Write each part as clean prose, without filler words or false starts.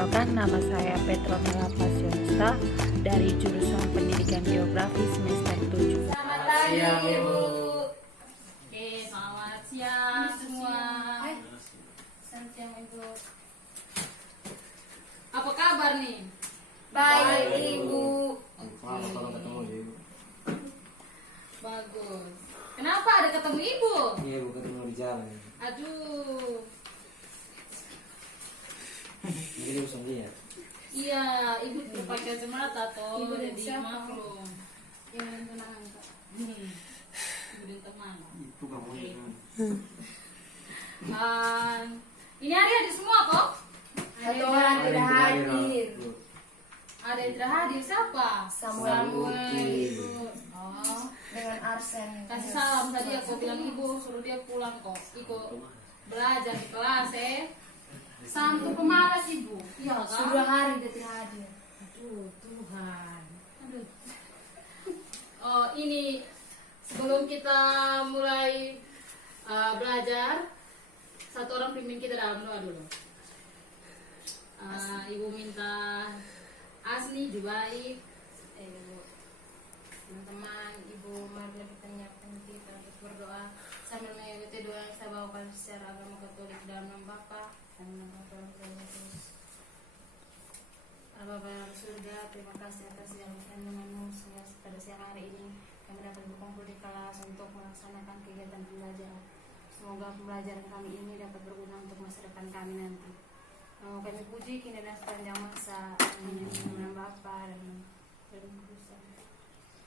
Perkenalkan, nama saya Petronella Pasionsta dari jurusan Pendidikan Geografi semester 7. Selamat pagi, Ibu. Oke, selamat siang semua. Selamat siang, Ibu. Apa kabar nih? Baik, Ibu. Bagus. Kenapa ada ketemu Ibu? Iya, Bu, ketemu di jalan. Aduh. Jadi Ibu lihat. Iya, Ibu tuh pakai kacamata toh. Ibu dan Jadi siapa? maklum. Yang tenang, Kak. Ibu dan teman. Itu kamu ini. Ini adik-adik semua kok? Satu orang tidak hadir. Ada yang tidak hadir siapa? Samuel Putih. Ibu. Oh. Dengan Arsen. Kasih salam tadi aku bilang ibu suruh dia pulang kok ikut belajar di kelas santu pemalas ibu iya kan Sudah hari dia tidak hadir. aduh Tuhan aduh oh ini sebelum kita mulai belajar satu orang pimpin kita dalam doa dulu. Ibu minta Asni Jubaid Ibu, teman-teman, Ibu, mari kita menyiapkan kita untuk berdoa sambil mengikuti doa yang saya bawakan secara agama Katolik dalam nama Bapa dan nama Tuhan Yesus. Bapa yang di surga, terima kasih atas segala perlindungan-Mu sehingga pada siang hari ini kami dapat berkumpul di kelas untuk melaksanakan kegiatan pembelajaran. Semoga pembelajaran kami ini dapat berguna untuk masa depan kami nanti. Kami puji kini dan sepanjang masa. Amin. Dalam nama Bapa dan Roh Kudus.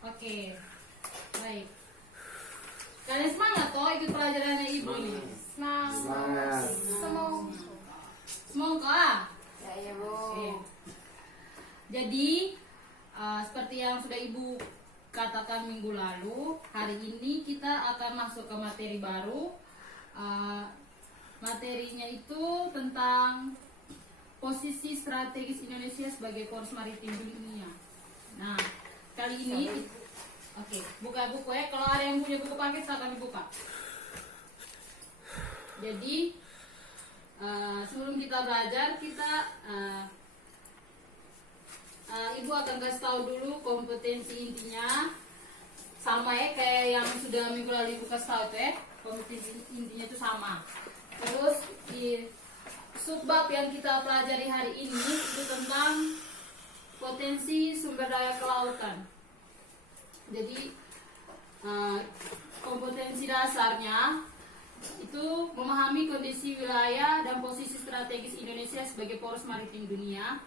oke baik kalian semangat toh ikut pelajarannya ibu ini Semangat. semoga Ya, Ibu. Oke. Jadi seperti yang sudah Ibu katakan minggu lalu, hari ini kita akan masuk ke materi baru. Materinya itu tentang posisi strategis Indonesia sebagai poros maritim dunia. Nah, kali ini oke, buka buku ya. Kalau ada yang punya buku paket silakan dibuka. Jadi sebelum kita belajar Ibu akan kasih tahu dulu kompetensi intinya sama ya kayak yang sudah minggu lalu Ibu kasih tahu itu ya, kompetensi intinya itu sama. Terus di subbab yang kita pelajari hari ini itu tentang potensi sumber daya kelautan. Jadi kompetensi dasarnya itu memahami kondisi wilayah dan posisi strategis Indonesia sebagai poros maritim dunia,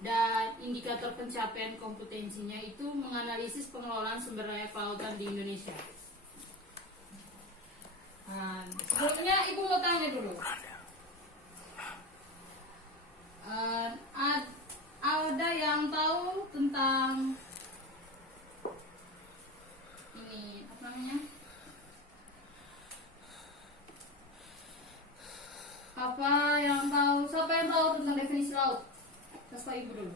dan indikator pencapaian kompetensinya itu menganalisis pengelolaan sumber daya kelautan di Indonesia. Sebelumnya Ibu mau tanya dulu, ada yang tahu tentang ini apa namanya? Apa yang tahu? Siapa yang tahu tentang definisi laut? Kasih tahu Ibu dulu.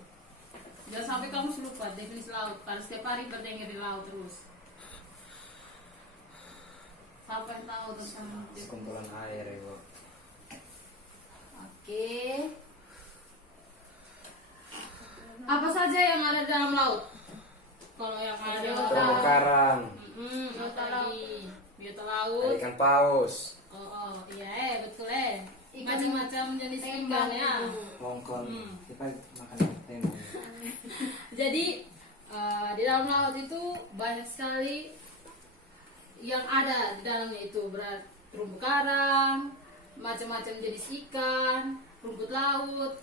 Jangan sampai kamu lupa definisi laut. Karena setiap hari bertengger di laut terus. Siapa yang tahu tentang Sekumpulan air, Ibu. Oke. Apa saja yang ada di dalam laut? Kalau yang ada di laut, Terumbu karang, biota laut, biota laut. ikan paus, Oh, iya, betul macam-macam jenis ikan ya. longkon. Kita makan tembak. Jadi di dalam laut itu banyak sekali yang ada di dalamnya itu berat terumbu karang, macam-macam jenis ikan, rumput laut.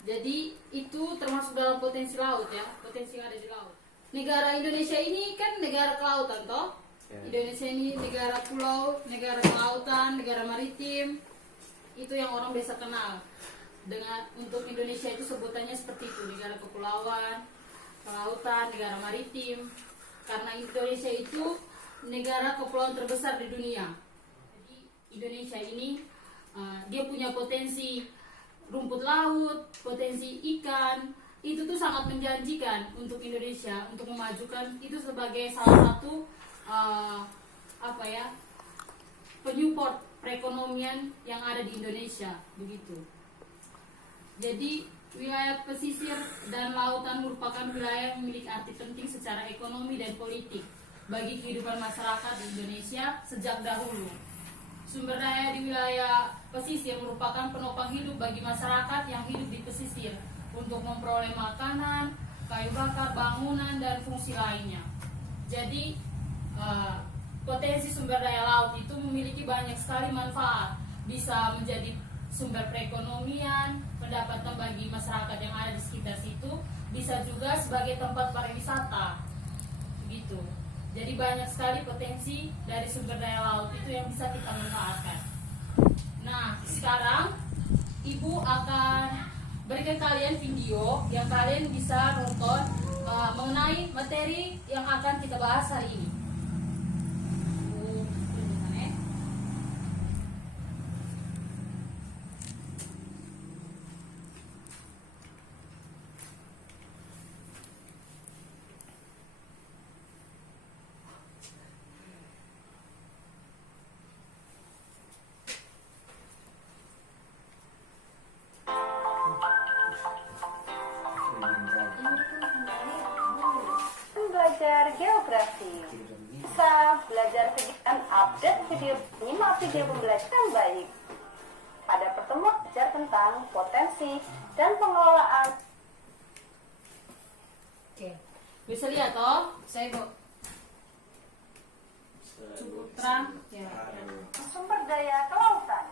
Jadi itu termasuk dalam potensi laut ya, potensi yang ada di laut. Negara Indonesia ini kan negara kelautan toh. Ya. Indonesia ini negara pulau, negara kelautan, negara maritim. Itu yang orang biasa kenal. Dengan untuk Indonesia itu sebutannya seperti itu, negara kepulauan, kelautan, negara maritim. Karena Indonesia itu negara kepulauan terbesar di dunia. Jadi Indonesia ini dia punya potensi rumput laut, potensi ikan, itu tuh sangat menjanjikan untuk Indonesia untuk memajukan itu sebagai salah satu penyupport perekonomian yang ada di Indonesia begitu. Jadi Wilayah pesisir dan lautan merupakan wilayah yang memiliki arti penting secara ekonomi dan politik bagi kehidupan masyarakat di Indonesia sejak dahulu. Sumber daya di wilayah pesisir merupakan penopang hidup bagi masyarakat yang hidup di pesisir untuk memperoleh makanan, kayu bakar, bangunan, dan fungsi lainnya. Jadi, potensi sumber daya laut itu memiliki banyak sekali manfaat, bisa menjadi sumber perekonomian, pendapatan bagi masyarakat yang ada di sekitar situ, bisa juga sebagai tempat pariwisata, gitu. Jadi banyak sekali potensi dari sumber daya laut itu yang bisa kita manfaatkan. Nah, sekarang Ibu akan berikan kalian video yang kalian bisa nonton mengenai materi yang akan kita bahas hari ini. Belajar geografi. Bisa belajar kegiatan update video, menyimak video pembelajaran baik. Pada pertemuan belajar tentang potensi dan pengelolaan. Oke, bisa lihat toh, saya kok cukup terang. Ya. Sumber daya kelautan.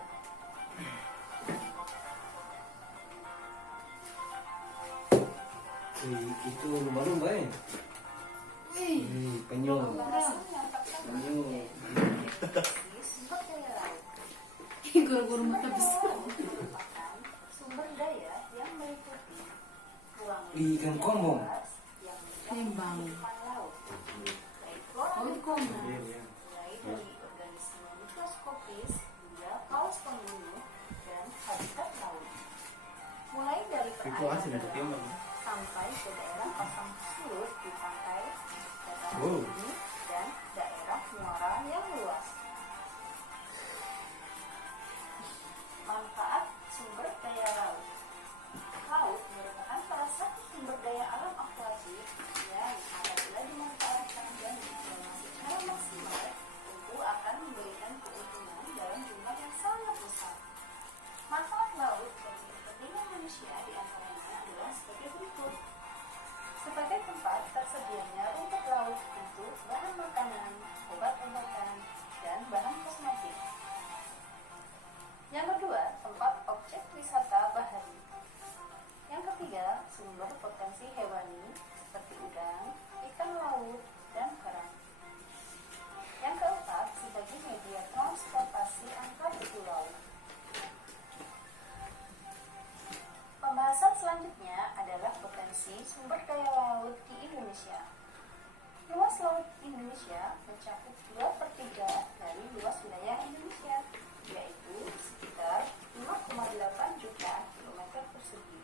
Itu lumba-lumba ya? Penyu. Penyu. Sumber daya laut. Guru-guru mata besar. Sumber daya yang meliputi ruang Ikan kombong. yang Timbang. laut, baik flora Oh, itu kok. mulai dari organisme mikroskopis hingga paus pembunuh dan habitat laut. Mulai dari perairan sampai ke daerah pasang surut di pantai, dataran tinggi, dan daerah muara yang luas. Manfaat sumber daya laut. Laut merupakan salah satu sumber daya alam akwati yang apabila dimanfaatkan dan dikelola secara maksimal tentu akan memberikan keuntungan dalam jumlah yang sangat besar. Manfaat laut bagi kepentingan manusia diantaranya adalah sebagai berikut. Sebagai tempat tersedianya rumput laut untuk bahan makanan, obat-obatan, dan bahan kosmetik. Yang kedua, tempat objek wisata bahari. Yang ketiga, sumber potensi hewani seperti udang, ikan laut, dan kerang. Yang keempat, sebagai media transportasi antar pulau. Pembahasan selanjutnya adalah potensi sumber daya laut di Indonesia. Luas laut Indonesia mencakup 2/3 dari luas wilayah Indonesia, yaitu sekitar 5,8 juta kilometer persegi.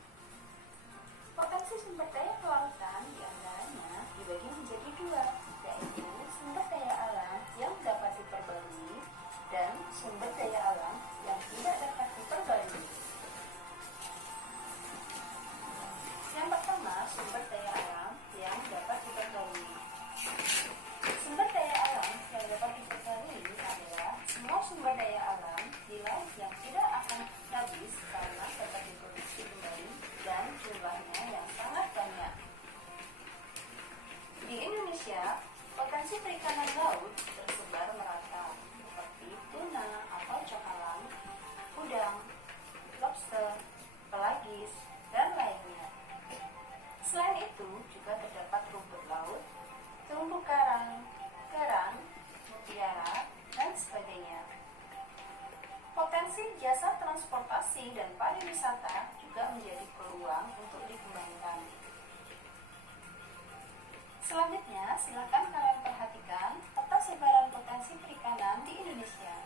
Potensi sumber daya kelautan diantaranya dibagi menjadi dua, yaitu sumber daya alam yang dapat diperbarui dan sumber daya alam yang tidak dapat diperbarui. Yang pertama, sumber daya alam yang dapat diperbarui. Sumber daya alam yang dapat diperbarui adalah semua sumber daya alam di laut yang tidak akan habis karena dapat diproduksi kembali dan jumlahnya yang sangat banyak. Di Indonesia, potensi perikanan laut tersebar merata seperti tuna atau cakalang, udang, lobster, pelagis, dan lainnya. Selain itu, juga terdapat rumput laut, terumbu karang, kerang, mutiara, dan sebagainya. Potensi jasa transportasi dan pariwisata juga menjadi peluang untuk dikembangkan. Selanjutnya, silakan kalian perhatikan peta sebaran potensi perikanan di Indonesia.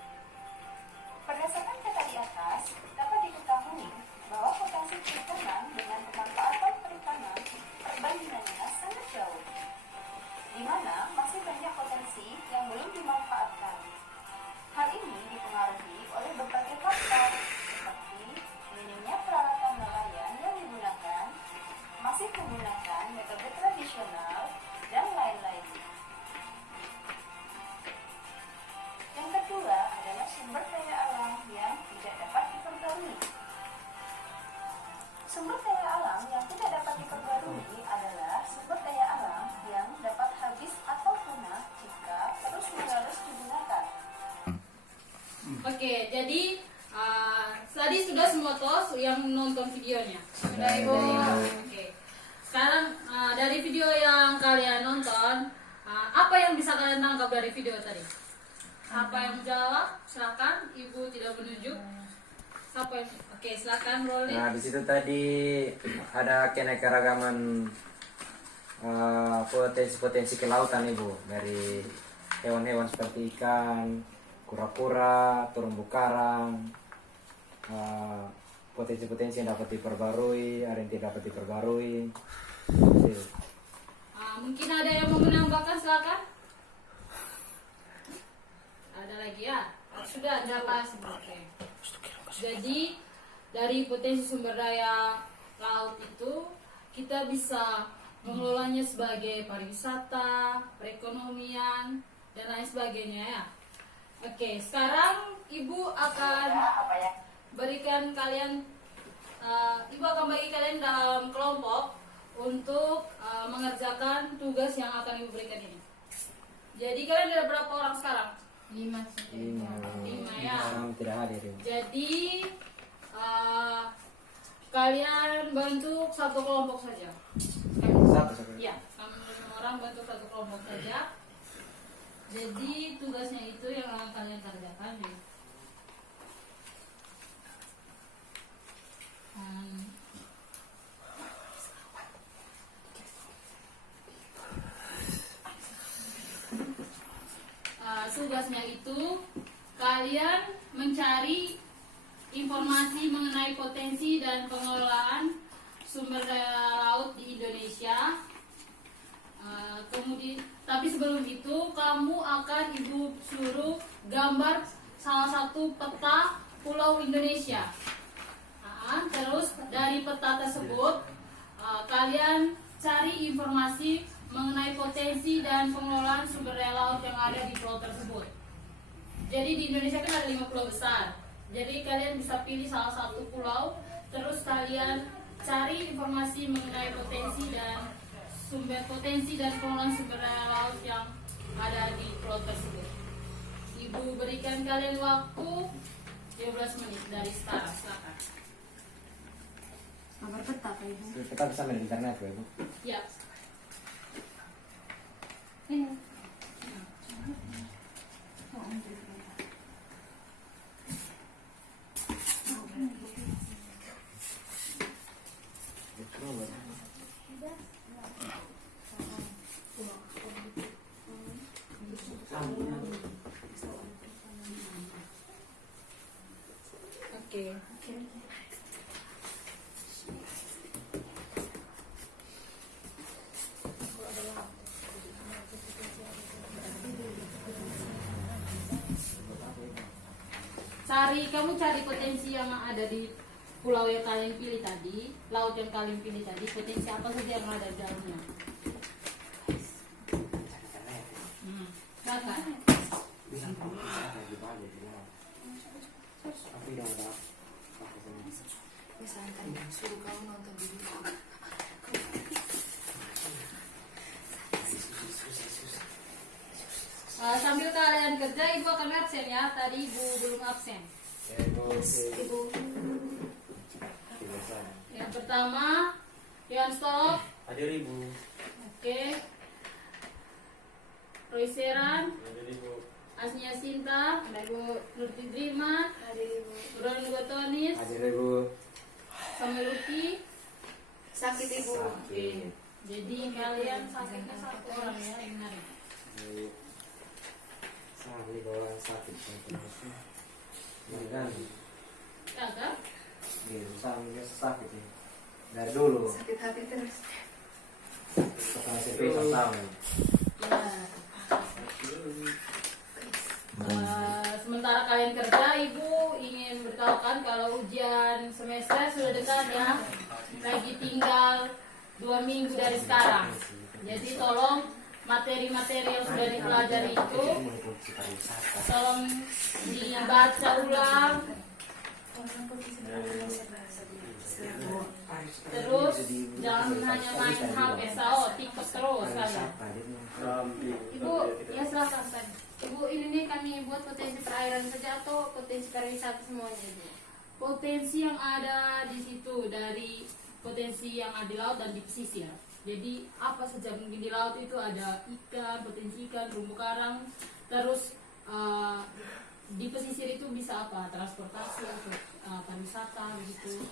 Berdasarkan peta di atas, dapat diketahui bahwa potensi perikanan dengan pemanfaatan perikanan perbandingannya sangat jauh, di mana masih banyak potensi yang belum dimanfaatkan. Hal ini dipengaruhi oleh berbagai faktor seperti minimnya peralatan nelayan yang digunakan, Sumber daya alam yang tidak dapat diperbarui adalah sumber daya alam yang dapat habis atau punah jika terus-menerus digunakan. Oke, jadi tadi sudah semua toh yang nonton videonya. Sudah Ibu. Oke. Sekarang dari video yang kalian nonton, apa yang bisa kalian tangkap dari video tadi? Apa yang menjawab? Silakan, Ibu tidak menunjuk. Siapa yang? Oke, silakan Rolly. Nah, di situ tadi ada keanekaragaman potensi-potensi kelautan Ibu, dari hewan-hewan seperti ikan, kura-kura, terumbu karang, potensi-potensi yang dapat diperbarui, ada yang tidak dapat diperbarui. Mungkin ada yang mau menambahkan, silakan. Ada lagi ya? Sudah ada pas. Oke. Jadi dari potensi sumber daya laut itu kita bisa mengelolanya sebagai pariwisata, perekonomian, dan lain sebagainya ya. Oke, sekarang Ibu akan berikan kalian, Ibu akan bagi kalian dalam kelompok untuk mengerjakan tugas yang akan Ibu berikan ini. Jadi kalian ada berapa orang sekarang? 5. 5 ya. Sekarang tidak hadir Ibu. Jadi kalian bentuk satu kelompok saja. Satu. Ya, kami 5 orang bentuk satu kelompok saja. Jadi tugasnya itu yang akan kalian kerjakan ya. Tugasnya itu kalian mencari informasi mengenai potensi dan pengelolaan sumber daya laut di Indonesia. Kemudian, tapi sebelum itu kamu akan Ibu suruh gambar salah satu peta pulau Indonesia. Terus dari peta tersebut kalian cari informasi mengenai potensi dan pengelolaan sumber daya laut yang ada di pulau tersebut. Jadi di Indonesia kan ada 5 pulau besar. Jadi kalian bisa pilih salah satu pulau, terus kalian cari informasi mengenai potensi dan pengelolaan sumber daya laut yang ada di pulau tersebut. Ibu berikan kalian waktu 15 menit dari sekarang. Silakan. Nomor peta Pak Ibu. Kita bisa main di internet Ibu. Ya. Ini. Oke. Kamu cari potensi yang ada di pulau yang kalian pilih tadi, laut yang kalian pilih tadi, potensi apa saja yang ada di dalamnya. Silakan. Suruh kamu nonton video. Sambil kalian kerja, Ibu akan absen ya. Tadi Ibu belum absen. Ibu. Yang pertama, Iwan Stop. Hadir Ibu. Oke. Roy Seran. Hadir Ibu. Asnya Sinta. Ibu Nurti Drima. Ron Gotonis. Hadir Ibu. Sameluki. Sakit Ibu. Oke. Jadi kalian sakitnya satu orang ya yang menarik. Sakit orang sakit kan? Kagak? Gitu, sakit ya. Dari dulu. Sakit hati terus. Setelah serius tahun. Sementara kalian kerja, Ibu ingin beritahukan kalau ujian semester sudah dekat ya. Lagi tinggal 2 minggu dari sekarang. Jadi tolong materi-materi yang sudah dipelajari itu tolong dibaca ulang. Jangan hanya main HP, TikTok terus kalian. Ibu, ya silakan tadi. Ibu, ini nih kami buat potensi perairan saja atau potensi pariwisata semuanya, Ibu. Potensi yang ada di situ dari potensi yang ada di laut dan di pesisir. Jadi apa saja mungkin di laut itu ada ikan, potensi ikan, terumbu karang, terus di pesisir itu bisa apa? Transportasi atau pariwisata begitu.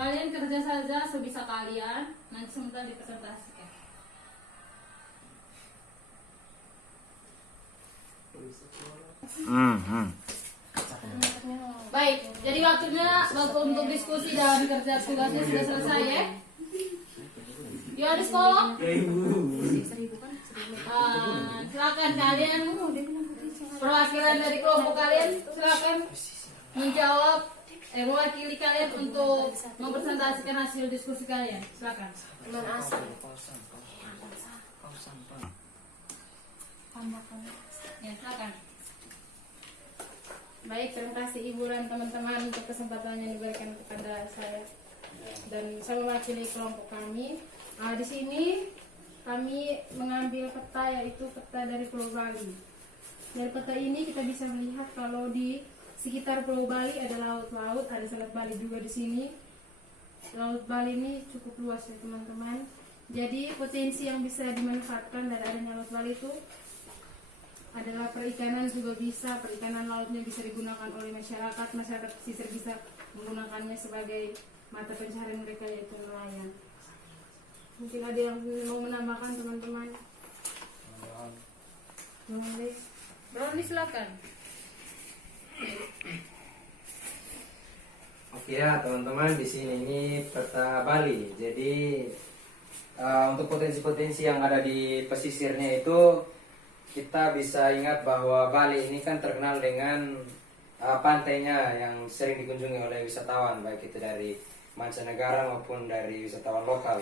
Kalian kerja saja sebisa kalian, nanti sebentar dipresentasikan. Baik, jadi waktunya untuk diskusi dan kerja tugasnya sudah selesai ya. Ya di sekolah. Silakan kalian perwakilan dari kelompok kalian silakan menjawab mewakili kalian untuk mempresentasikan hasil diskusi kalian. Silakan. Teman asing. Ya, silakan. Baik, terima kasih Ibu dan teman-teman untuk kesempatan yang diberikan kepada saya dan saya mewakili kelompok kami. Di sini kami mengambil peta, yaitu peta dari Pulau Bali. Dari peta ini kita bisa melihat kalau di sekitar Pulau Bali ada laut-laut, ada Selat Bali juga di sini. Laut Bali ini cukup luas ya teman-teman. Jadi potensi yang bisa dimanfaatkan dari adanya Laut Bali itu adalah perikanan juga bisa, perikanan lautnya bisa digunakan oleh masyarakat pesisir bisa menggunakannya sebagai mata pencaharian mereka, yaitu nelayan. Mungkin ada yang mau menambahkan teman-teman? Boleh. Brownie silakan. Oke ya teman-teman, di sini ini peta Bali. Jadi untuk potensi-potensi yang ada di pesisirnya itu kita bisa ingat bahwa Bali ini kan terkenal dengan pantainya yang sering dikunjungi oleh wisatawan, baik itu dari mancanegara maupun dari wisatawan lokal.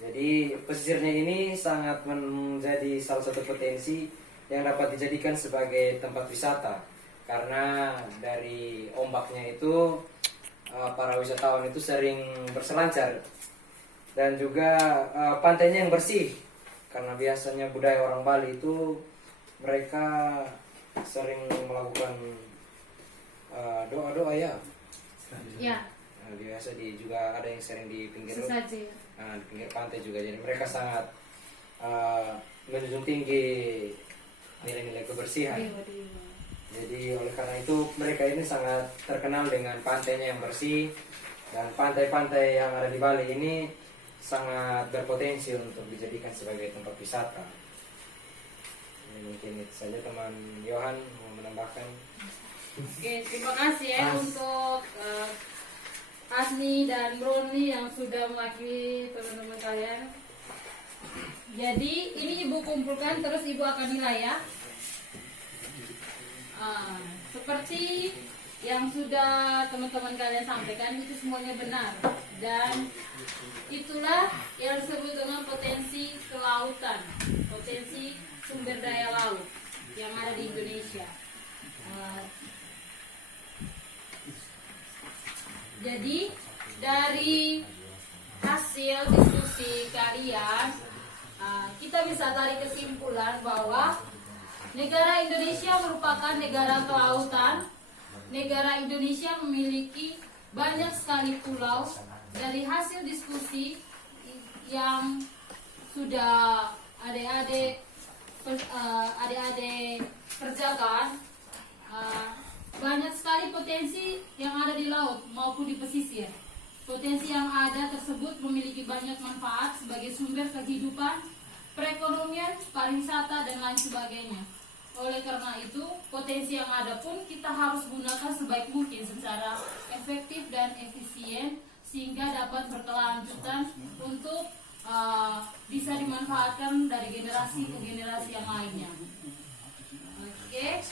Jadi pesisirnya ini sangat menjadi salah satu potensi yang dapat dijadikan sebagai tempat wisata, karena dari ombaknya itu para wisatawan itu sering berselancar, dan juga pantainya yang bersih, karena biasanya budaya orang Bali itu mereka sering melakukan doa-doa ya. Ya. Biasa juga ada yang sering di pinggir Sesaji. di pinggir pantai juga. Jadi mereka sangat menjunjung tinggi nilai-nilai kebersihan. Jadi oleh karena itu mereka ini sangat terkenal dengan pantainya yang bersih, dan pantai-pantai yang ada di Bali ini sangat berpotensi untuk dijadikan sebagai tempat wisata. Ini mungkin itu saja teman Johan mau menambahkan. Oke, terima kasih ya untuk Asni dan Brownie yang sudah mewakili teman-teman kalian. Jadi ini Ibu kumpulkan, terus Ibu akan nilai ya. Seperti yang sudah teman-teman kalian sampaikan itu semuanya benar, dan itulah yang disebut dengan potensi kelautan, potensi sumber daya laut yang ada di Indonesia. Jadi dari hasil diskusi kalian kita bisa tarik kesimpulan bahwa negara Indonesia merupakan negara kelautan. Negara Indonesia memiliki banyak sekali pulau. Dari hasil diskusi yang sudah adik-adik kerjakan, banyak sekali potensi yang ada di laut maupun di pesisir. Potensi yang ada tersebut memiliki banyak manfaat sebagai sumber kehidupan, perekonomian, pariwisata, dan lain sebagainya. Oleh karena itu, potensi yang ada pun kita harus gunakan sebaik mungkin secara efektif dan efisien, sehingga dapat berkelanjutan untuk bisa dimanfaatkan dari generasi ke generasi yang lainnya. Oke.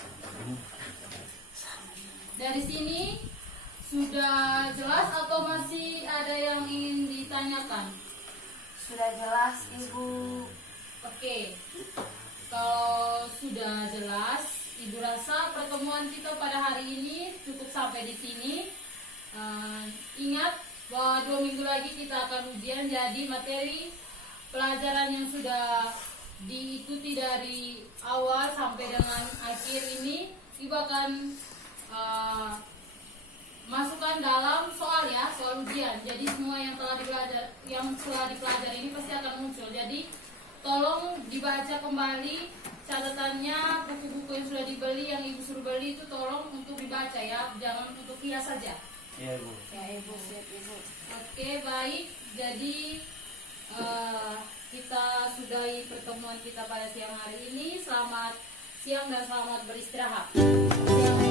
Dari sini sudah jelas atau masih ada yang ingin ditanyakan? Sudah jelas Ibu. Oke. Kalau sudah jelas. Ibu rasa pertemuan kita pada hari ini cukup sampai di sini. Ingat bahwa 2 minggu lagi kita akan ujian, jadi materi pelajaran yang sudah diikuti dari awal sampai dengan akhir ini Ibu akan masukkan dalam soal ya, soal ujian. Jadi semua yang telah dipelajari ini pasti akan muncul. Jadi tolong dibaca kembali catatannya, buku-buku yang sudah dibeli, yang Ibu suruh beli itu tolong untuk dibaca ya, jangan untuk hias saja. Ya, Bu. Ya Ibu, siap Ibu. Oke, baik. Jadi kita sudahi pertemuan kita pada siang hari ini. Selamat siang dan selamat beristirahat. Siang